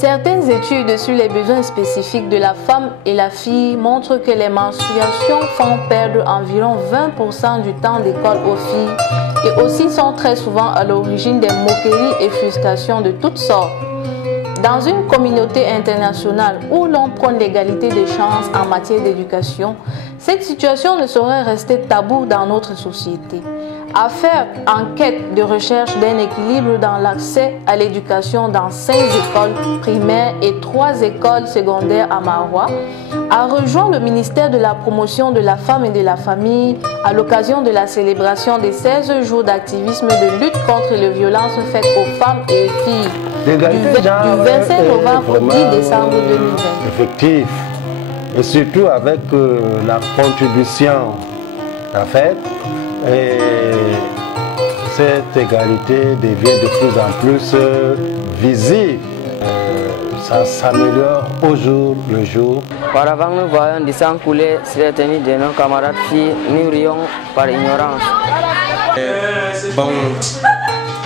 Certaines études sur les besoins spécifiques de la femme et la fille montrent que les menstruations font perdre environ 20% du temps d'école aux filles et aussi sont très souvent à l'origine des moqueries et frustrations de toutes sortes. Dans une communauté internationale où l'on prône l'égalité des chances en matière d'éducation, cette situation ne saurait rester tabou dans notre société. À faire en quête de recherche d'un équilibre dans l'accès à l'éducation dans 5 écoles primaires et 3 écoles secondaires à Maroua, a rejoint le ministère de la Promotion de la Femme et de la Famille à l'occasion de la célébration des 16 jours d'activisme de lutte contre les violences faites aux femmes et aux filles du 25 novembre au 10 décembre 2020. Effectif, et surtout avec la contribution en fait. Et cette égalité devient de plus en plus visible. Ça s'améliore au jour le jour. Auparavant, nous voyons du sang couler sur les tenues de nos camarades filles. Nous rions par ignorance. Bon,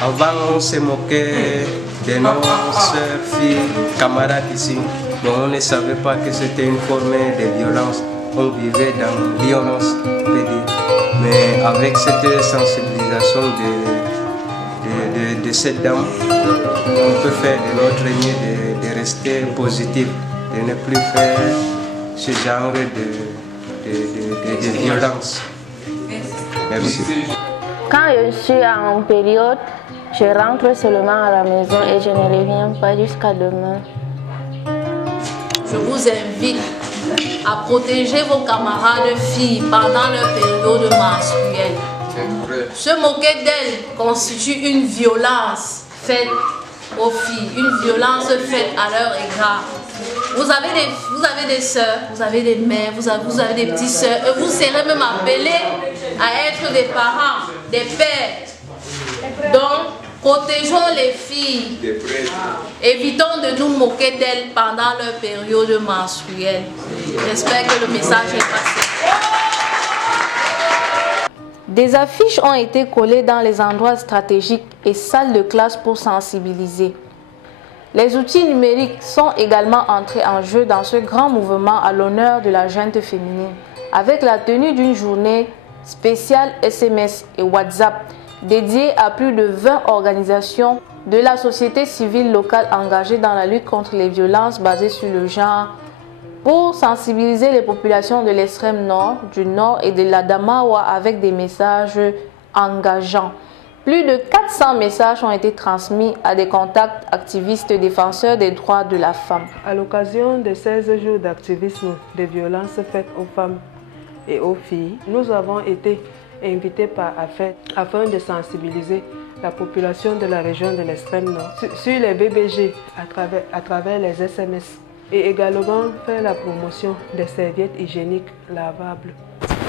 avant on se moquait de nos sœurs, filles, camarades ici. Bon, on ne savait pas que c'était une forme de violence. On vivait dans l'ignorance, on peut dire. Mais avec cette sensibilisation de cette dame, on peut faire de notre mieux de rester positif, de ne plus faire ce genre de violence. Merci. Quand je suis en période, je rentre seulement à la maison et je ne reviens pas jusqu'à demain. Je vous invite à protéger vos camarades filles pendant leur période menstruelle. Se moquer d'elles constitue une violence faite aux filles, une violence faite à leur égard. Vous avez des sœurs, vous avez des mères, vous avez des petites sœurs, et vous serez même appelés à être des parents, des pères. Donc, protégeons les filles. Évitons de nous moquer d'elles pendant leur période menstruelle. J'espère que le message est passé. Des affiches ont été collées dans les endroits stratégiques et salles de classe pour sensibiliser. Les outils numériques sont également entrés en jeu dans ce grand mouvement à l'honneur de la gente féminine, avec la tenue d'une journée spéciale SMS et WhatsApp dédiée à plus de 20 organisations de la société civile locale engagées dans la lutte contre les violences basées sur le genre, pour sensibiliser les populations de l'extrême nord, du nord et de l'Adamawa avec des messages engageants. Plus de 400 messages ont été transmis à des contacts activistes défenseurs des droits de la femme. À l'occasion des 16 jours d'activisme des violences faites aux femmes et aux filles, nous avons été invités par AFET afin de sensibiliser la population de la région de l'extrême nord sur les VBG à travers les SMS et également faire la promotion des serviettes hygiéniques lavables.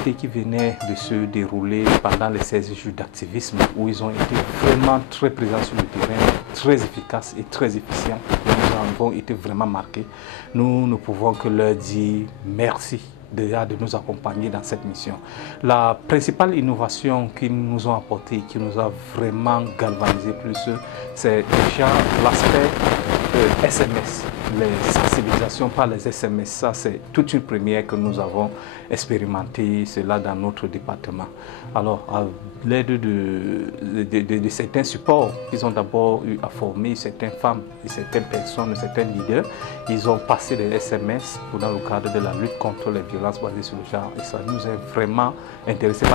Qui venait de se dérouler pendant les 16 jours d'activisme où ils ont été vraiment très présents sur le terrain, très efficaces et très efficients. Nous avons été vraiment marqués. Nous ne pouvons que leur dire merci déjà de nous accompagner dans cette mission. La principale innovation qu'ils nous ont apportée, qui nous a vraiment galvanisé plus, c'est déjà l'aspect SMS, les sensibilisations par les SMS. Ça, c'est toute une première que nous avons expérimenté cela dans notre département. Alors, à l'aide de certains supports, ils ont d'abord eu à former certaines femmes et certaines personnes, certains leaders. Ils ont passé les SMS dans le cadre de la lutte contre les violences basées sur le genre. Et ça nous a vraiment intéressés.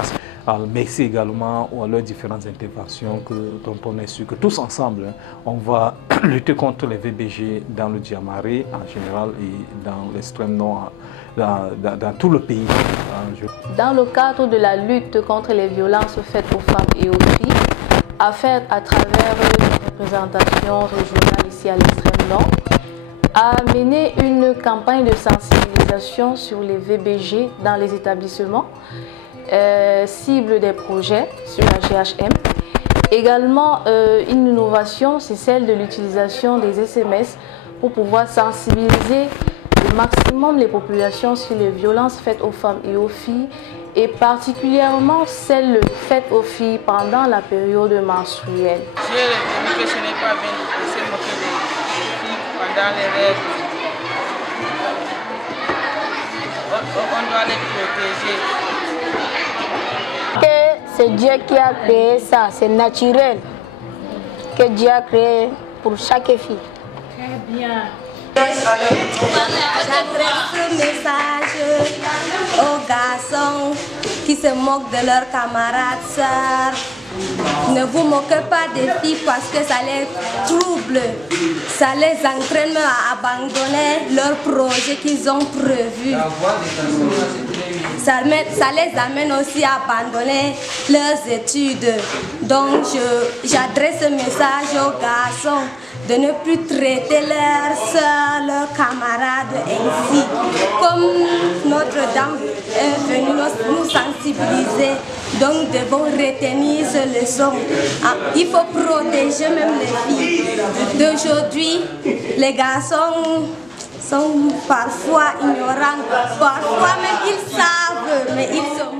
Merci également à leurs différentes interventions dont on est sûr que tous ensemble, on va lutter contre les VBG dans le Diamaré en général et dans l'extrême nord, dans tout le pays. Dans le cadre de la lutte contre les violences faites aux femmes et aux filles, à faire à travers une représentation régionale ici à l'extrême nord, a mené une campagne de sensibilisation sur les VBG dans les établissements, cible des projets sur la GHM. Également, une innovation, c'est celle de l'utilisation des SMS pour pouvoir sensibiliser le maximum les populations sur les violences faites aux femmes et aux filles, et particulièrement celles faites aux filles pendant la période menstruelle. J'ai retenu que ce n'est pas bien de se moquer des filles dans les règles. On doit les protéger. C'est Dieu qui a créé ça, c'est naturel que Dieu a créé pour chaque fille. Très bien. J'adresse ce message aux garçons qui se moquent de leurs camarades sœurs. Ne vous moquez pas des filles parce que ça les trouble. Ça les entraîne à abandonner leurs projets qu'ils ont prévus. Ça les amène aussi à abandonner leurs études. Donc j'adresse ce message aux garçons de ne plus traiter leurs soeurs, leurs camarades ainsi. Comme Notre-Dame est venue nous sensibiliser, donc nous devons retenir ce leçon. Il faut protéger même les filles. D'aujourd'hui, les garçons sont parfois ignorants, parfois même ils savent, mais ils sont